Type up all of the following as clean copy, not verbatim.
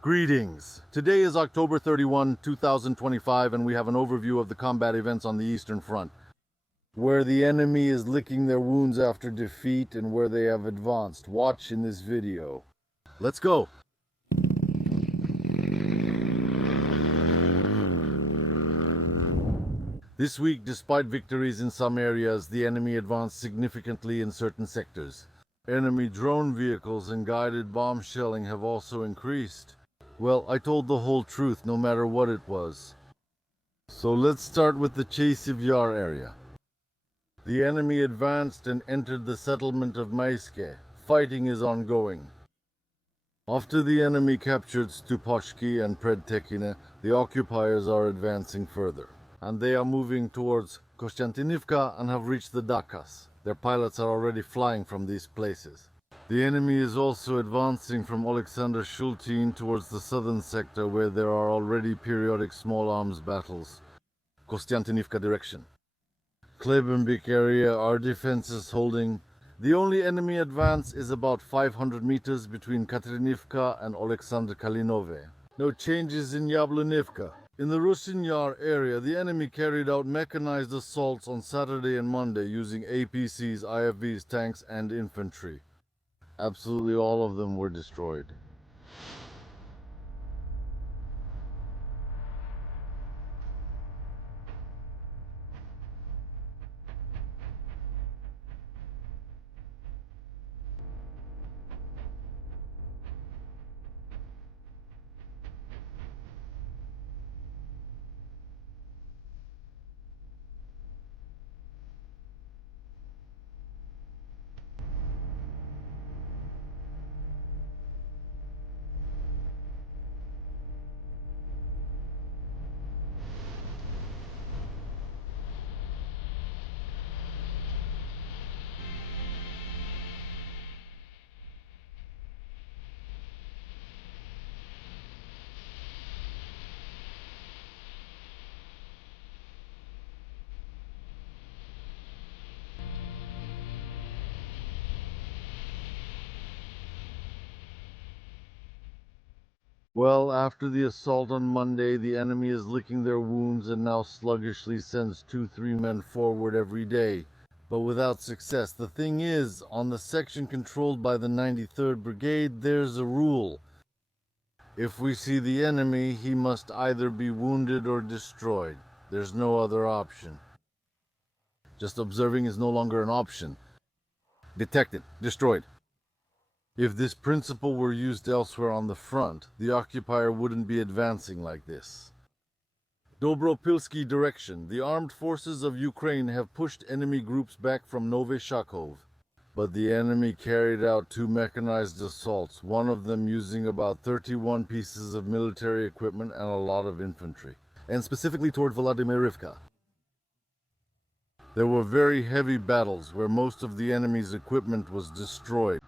Greetings. Today is October 31, 2025, and we have an overview of the combat events on the Eastern Front, where the enemy is licking their wounds after defeat and where they have advanced. Watch in this video. Let's go. This week, despite victories in some areas, the enemy advanced significantly in certain sectors. Enemy drone vehicles and guided bomb shelling have also increased. Well, I told the whole truth, no matter what it was. So let's start with the Chasiv Yar area. The enemy advanced and entered the settlement of Maiske. Fighting is ongoing. After the enemy captured Stupashki and Predtekine, the occupiers are advancing further, and they are moving towards Konstantinivka and have reached the Dakas. Their pilots are already flying from these places. The enemy is also advancing from Alexander Shultin towards the southern sector where there are already periodic small arms battles. Konstantinivka direction. Klebenbek area, our defenses holding. The only enemy advance is about 500 meters between Katerinivka and Alexander Kalinove. No changes in Yablonivka. In the Rusyn Yar area, the enemy carried out mechanized assaults on Saturday and Monday using APCs, IFVs, tanks, and infantry. Absolutely all of them were destroyed. Well, after the assault on Monday, the enemy is licking their wounds and now sluggishly sends 2-3 men forward every day, but without success. The thing is, on the section controlled by the 93rd Brigade, there's a rule. If we see the enemy, he must either be wounded or destroyed. There's no other option. Just observing is no longer an option. Detected, destroyed. If this principle were used elsewhere on the front, the occupier wouldn't be advancing like this. Dobropilskyi direction. The armed forces of Ukraine have pushed enemy groups back from Novy Shakov, but the enemy carried out 2 mechanized assaults, one of them using about 31 pieces of military equipment and a lot of infantry, and specifically toward Vladimirivka. There were very heavy battles where most of the enemy's equipment was destroyed.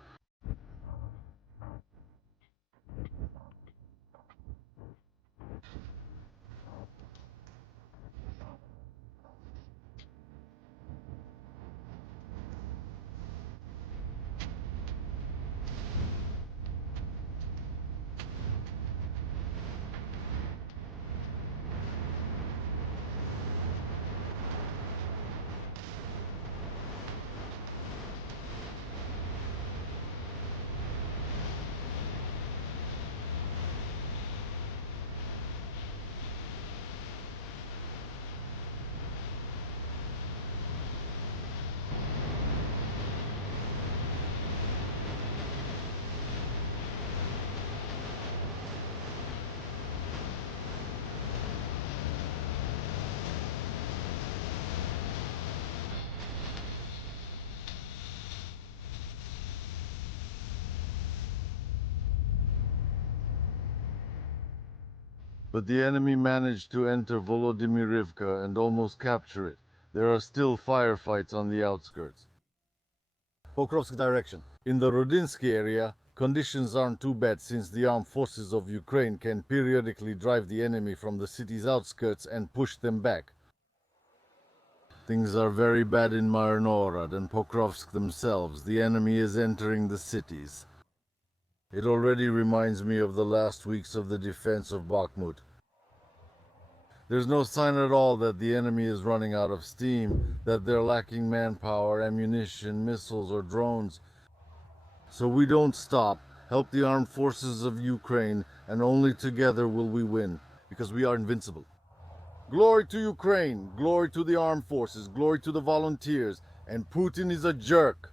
But the enemy managed to enter Volodymyrivka and almost capture it. There are still firefights on the outskirts. Pokrovsk direction. In the Rudinsky area, conditions aren't too bad since the armed forces of Ukraine can periodically drive the enemy from the city's outskirts and push them back. Things are very bad in Marnorad and Pokrovsk themselves. The enemy is entering the cities. It already reminds me of the last weeks of the defense of Bakhmut. There's no sign at all that the enemy is running out of steam, that they're lacking manpower, ammunition, missiles, or drones. So we don't stop, help the armed forces of Ukraine, and only together will we win, because we are invincible. Glory to Ukraine, glory to the armed forces, glory to the volunteers, and Putin is a jerk.